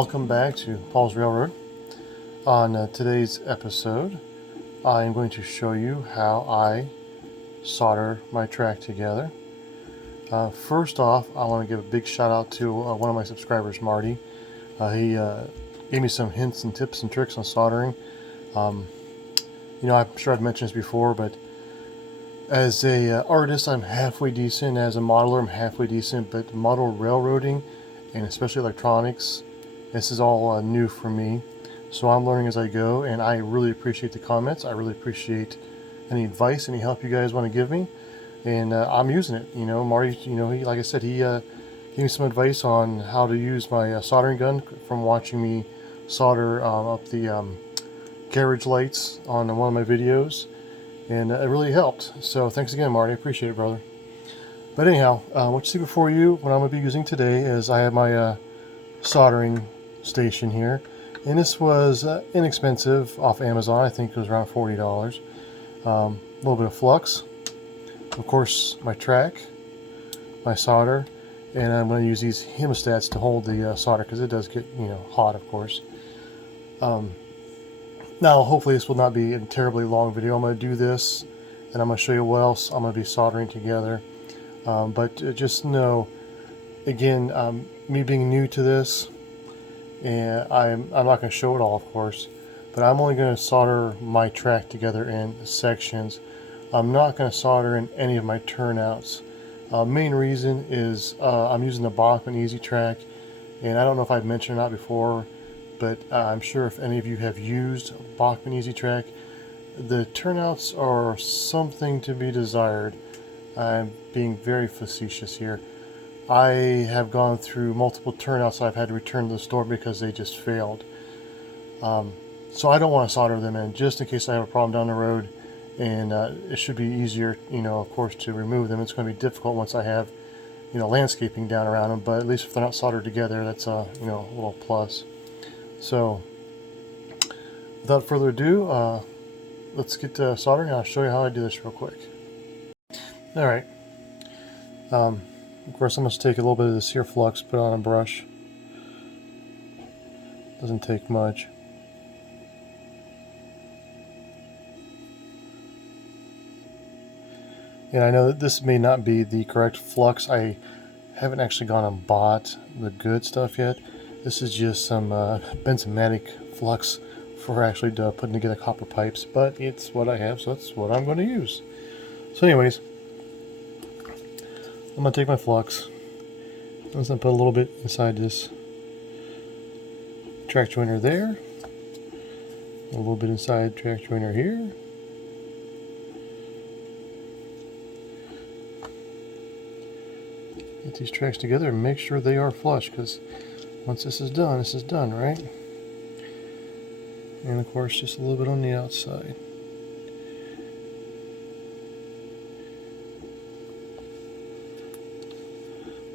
Welcome back to Paul's Railroad. On today's episode, I am going to show you how I solder my track together. First off, I want to give a big shout out to one of my subscribers, Marty. He gave me some hints and tips and tricks on soldering. I'm sure I've mentioned this before, but as a artist, I'm halfway decent. As a modeler, I'm halfway decent, but model railroading and especially electronics, this is all new for me. So I'm learning as I go, and I really appreciate the comments. I really appreciate any advice, any help you guys want to give me, and I'm using it. Marty, like I said, he gave me some advice on how to use my soldering gun from watching me solder up the carriage lights on one of my videos, and it really helped. So thanks again, Marty. I appreciate it, brother. But anyhow, what you see before you, what I'm going to be using today is I have my soldering station here, and this was inexpensive off Amazon. I think it was around $40. A little bit of flux, of course, my track, my solder, and I'm going to use these hemostats to hold the solder because it does get hot, of course. Now hopefully this will not be a terribly long video. I'm going to do this and I'm going to show you what else I'm going to be soldering together, but just know, again, me being new to this, and I'm not going to show it all, of course, but I'm only going to solder my track together in sections. I'm not going to solder in any of my turnouts. Main reason is I'm using the Bachmann EZ track, and I don't know if I've mentioned or not before, but I'm sure if any of you have used Bachmann EZ track, the turnouts are something to be desired. I'm being very facetious here. I have gone through multiple turnouts I've had to return to the store because they just failed. So I don't want to solder them in, just in case I have a problem down the road, and it should be easier, of course, to remove them. It's going to be difficult once I have, landscaping down around them, but at least if they're not soldered together, that's a little plus. So without further ado, let's get to soldering. I'll show you how I do this real quick. All right. Of course, I'm going to take a little bit of this here flux, put it on a brush. Doesn't take much. And I know that this may not be the correct flux. I haven't actually gone and bought the good stuff yet. This is just some benzomatic flux for actually putting together copper pipes, but it's what I have, so that's what I'm going to use. So anyways, I'm going to take my flux. I'm just going to put a little bit inside this track joiner there. A little bit inside track joiner here. Get these tracks together and make sure they are flush, because once this is done, right? And of course, just a little bit on the outside.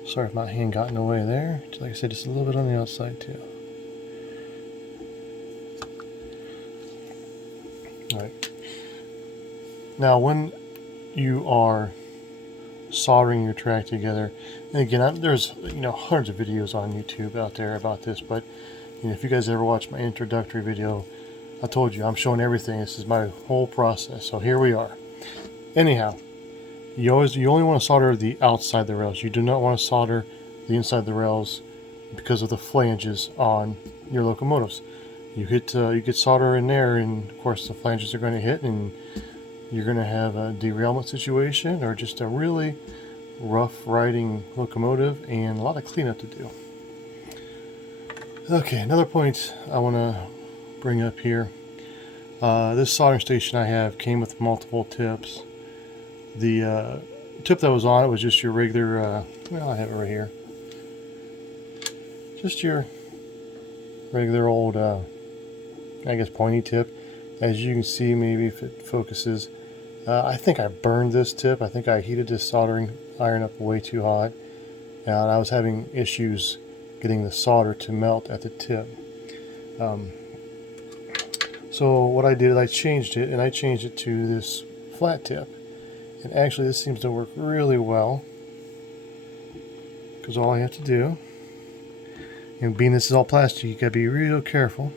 Sorry if my hand got in the way there. Like I said, just a little bit on the outside too. Alright. Now when you are soldering your track together, and again, there's hundreds of videos on YouTube out there about this, but if you guys ever watched my introductory video, I told you I'm showing everything. This is my whole process, so here we are. Anyhow, you only want to solder the outside of the rails. You do not want to solder the inside of the rails because of the flanges on your locomotives. You get solder in there, and of course the flanges are going to hit, and you're going to have a derailment situation or just a really rough riding locomotive and a lot of cleanup to do. Okay, another point I want to bring up here. This soldering station I have came with multiple tips. The tip that was on it was just your regular, well, I have it right here. Just your regular old, I guess, pointy tip. As you can see, maybe if it focuses, I think I burned this tip. I think I heated this soldering iron up way too hot, and I was having issues getting the solder to melt at the tip. So what I did, I changed it, and I changed it to this flat tip. And actually this seems to work really well, because all I have to do, And being this is all plastic, you gotta be real careful.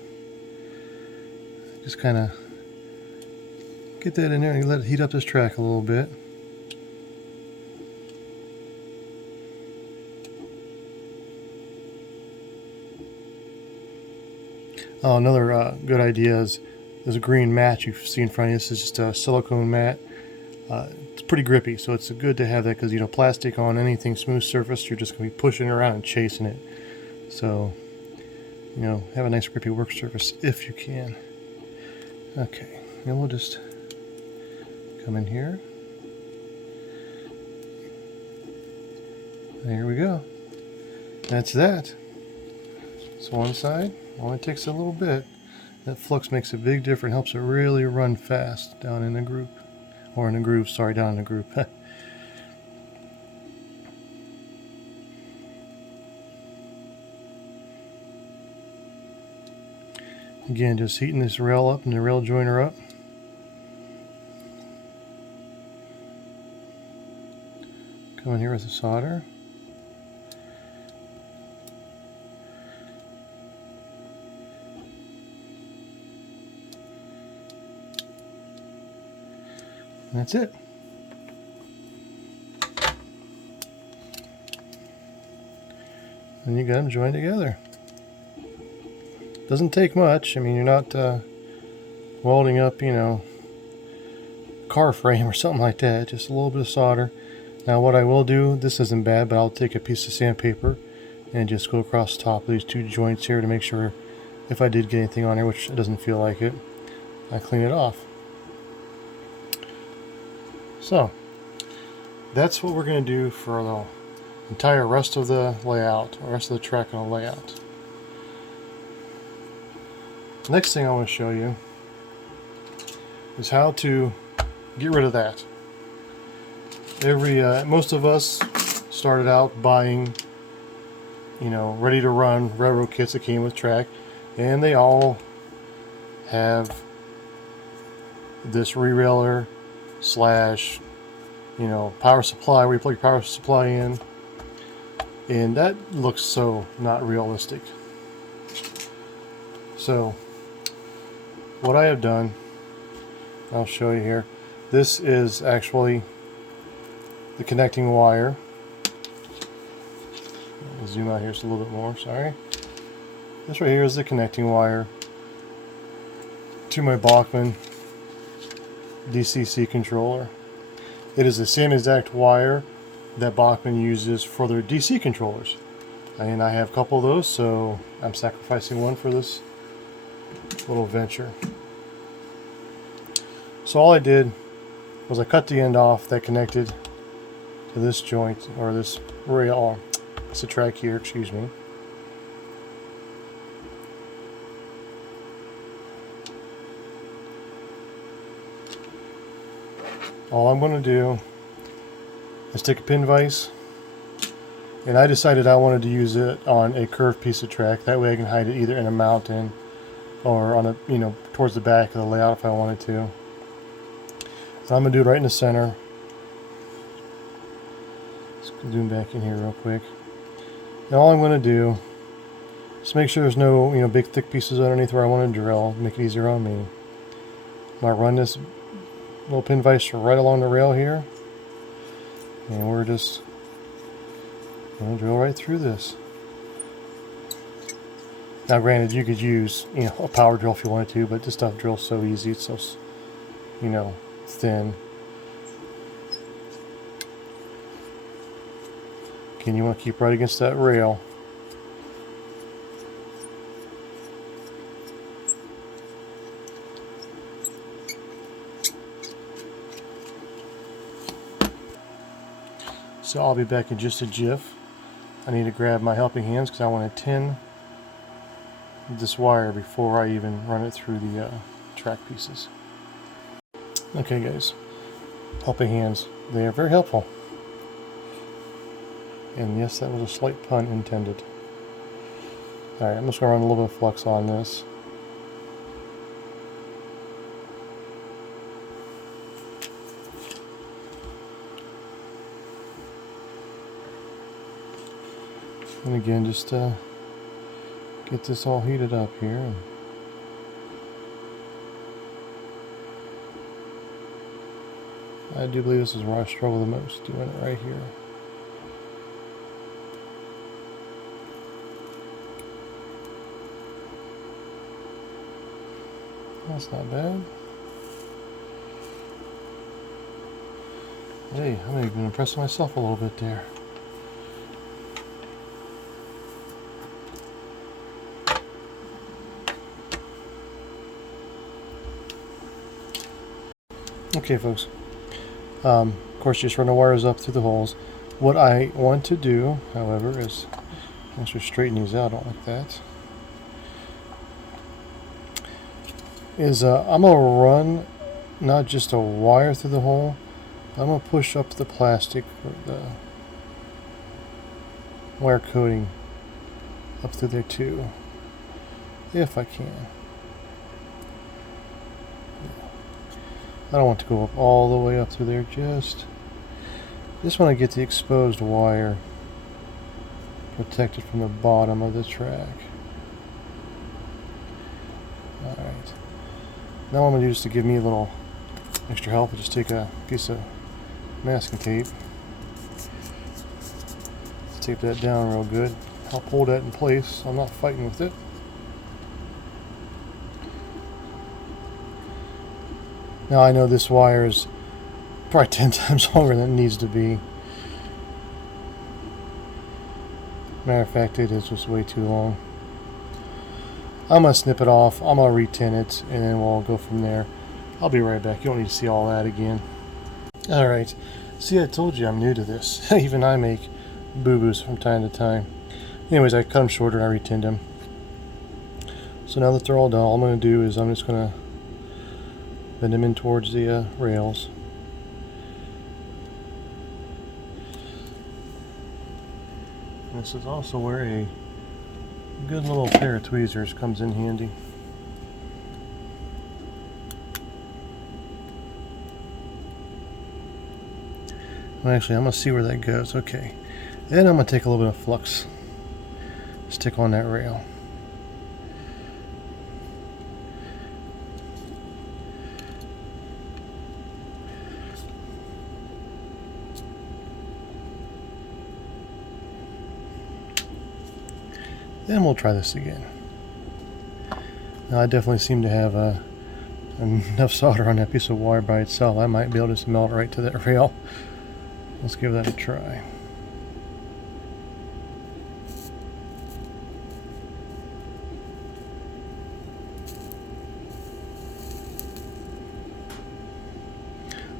Just kind of get that in there and let it heat up this track a little bit. Oh, another good idea is there's a green mat you see in front of you. This is just a silicone mat. It's pretty grippy, so it's good to have that because, you know, plastic on anything smooth surface, you're just going to be pushing around and chasing it. So, you know, have a nice grippy work surface if you can. Okay, and we'll just come in here. There we go. That's that. So one side only takes a little bit. That flux makes a big difference, helps it really run fast down in the groove. Or in the groove, sorry, down in the groove. Again, just heating this rail up and the rail joiner up. Come in here with the solder. And that's it. And you got them joined together. Doesn't take much. I mean, you're not welding up, you know, car frame or something like that. Just a little bit of solder. Now what I will do, this isn't bad, but I'll take a piece of sandpaper and just go across the top of these two joints here to make sure if I did get anything on there, which it doesn't feel like it, I clean it off. So that's what we're going to do for the entire rest of the layout, or rest of the track on the layout. Next thing I want to show you is how to get rid of that. Most of us started out buying, you know, ready to run railroad kits that came with track, and they all have this re-railer slash, you know, power supply where you plug your power supply in, and that looks so not realistic. So what I have done, I'll show you here. This is actually the connecting wire. I'll zoom out here just a little bit more, sorry. This right here is the connecting wire to my Bachmann DCC controller. It is the same exact wire that Bachmann uses for their DC controllers. And I have a couple of those, so I'm sacrificing one for this little venture. So all I did was I cut the end off that connected to this joint, or this rail, it's a track here, excuse me. All I'm going to do is take a pin vise, and I decided I wanted to use it on a curved piece of track. That way I can hide it either in a mountain or on a, you know, towards the back of the layout if I wanted to. And I'm going to do it right in the center. Let's zoom back in here real quick. Now all I'm going to do is make sure there's no, you know, big thick pieces underneath where I want to drill, make it easier on me. I'm going to run this little pin vise right along the rail here, and we're just going to drill right through this. Now granted, you could use, you know, a power drill if you wanted to, but this stuff drills so easy, it's so, you know, thin. Again, you want to keep right against that rail. So I'll be back in just a jiff. I need to grab my helping hands because I want to tin this wire before I even run it through the track pieces. Okay guys, helping hands, they are very helpful. And yes, that was a slight pun intended. Alright, I'm just going to run a little bit of flux on this. And again, just get this all heated up here. I do believe this is where I struggle the most, doing it right here. That's not bad. Hey, I'm even impressing myself a little bit there. Okay, folks. Of course, just run the wires up through the holes. What I want to do, however, is let's just straighten these out. I don't like that. Is I'm gonna run not just a wire through the hole. I'm gonna push up the plastic or the wire coating up through there too, if I can. I don't want to go up all the way up through there, just want to get the exposed wire protected from the bottom of the track. Alright. Now what I'm going to do is to give me a little extra help, I'll just take a piece of masking tape. Tape that down real good. Help hold that in place so I'm not fighting with it. Now I know this wire is probably 10 times longer than it needs to be. Matter of fact, it is just way too long. I'm going to snip it off, I'm going to re-tin it, and then we'll go from there. I'll be right back. You don't need to see all that again. Alright, see, I told you I'm new to this. Even I make boo-boos from time to time. Anyways, I cut them shorter and I re-tinned them. So now that they're all done, all I'm going to do is I'm just going to bend them in towards the rails. This is also where a good little pair of tweezers comes in handy. Well, actually, I'm going to see where that goes. Okay. Then I'm going to take a little bit of flux, stick on that rail. Then we'll try this again. Now I definitely seem to have enough solder on that piece of wire by itself. I might be able to just melt it right to that rail. Let's give that a try.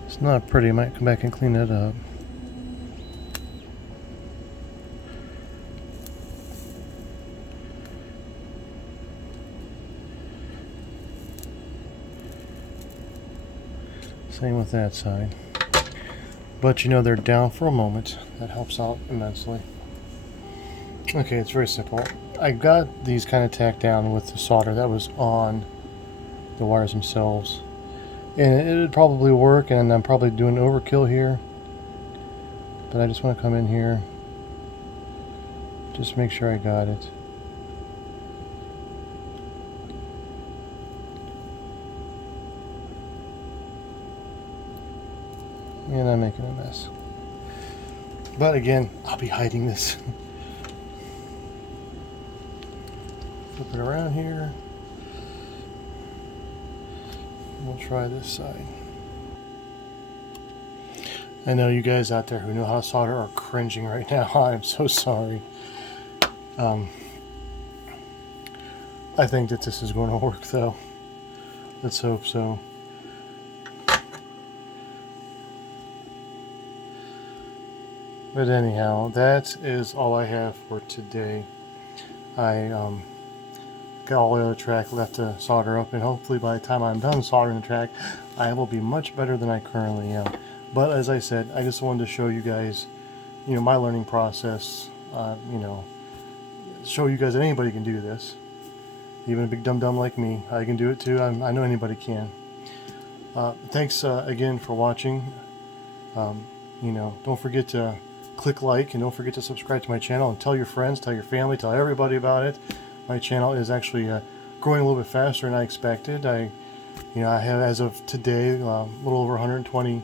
It's not pretty. I might come back and clean that up. Same with that side. But you know, they're down for a moment. That helps out immensely. Okay, it's very simple. I got these kind of tacked down with the solder that was on the wires themselves. And it would probably work, and I'm probably doing overkill here. But I just want to come in here. Just make sure I got it. And I'm making a mess. But again, I'll be hiding this. Flip it around here. We'll try this side. I know you guys out there who know how to solder are cringing right now. I'm so sorry. I think that this is going to work though. Let's hope so. But anyhow, that is all I have for today. I got all the other track left to solder up, and hopefully by the time I'm done soldering the track, I will be much better than I currently am. But as I said, I just wanted to show you guys, you know, my learning process. You know, show you guys that anybody can do this. Even a big dum-dum like me, I can do it too. I know anybody can. Thanks again for watching. You know, don't forget to click like, and don't forget to subscribe to my channel, and tell your friends, tell your family, tell everybody about it. my channel is actually growing a little bit faster than I expected. I have, as of today, a little over 120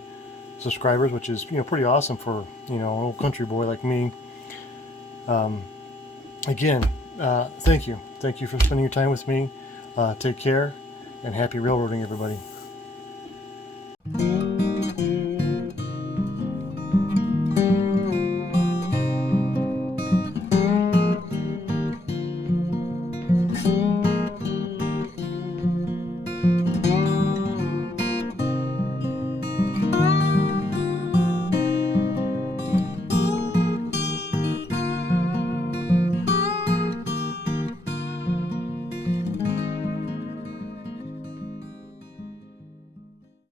subscribers, which is pretty awesome for an old country boy like me. Again, thank you for spending your time with me. Take care, and happy railroading, everybody.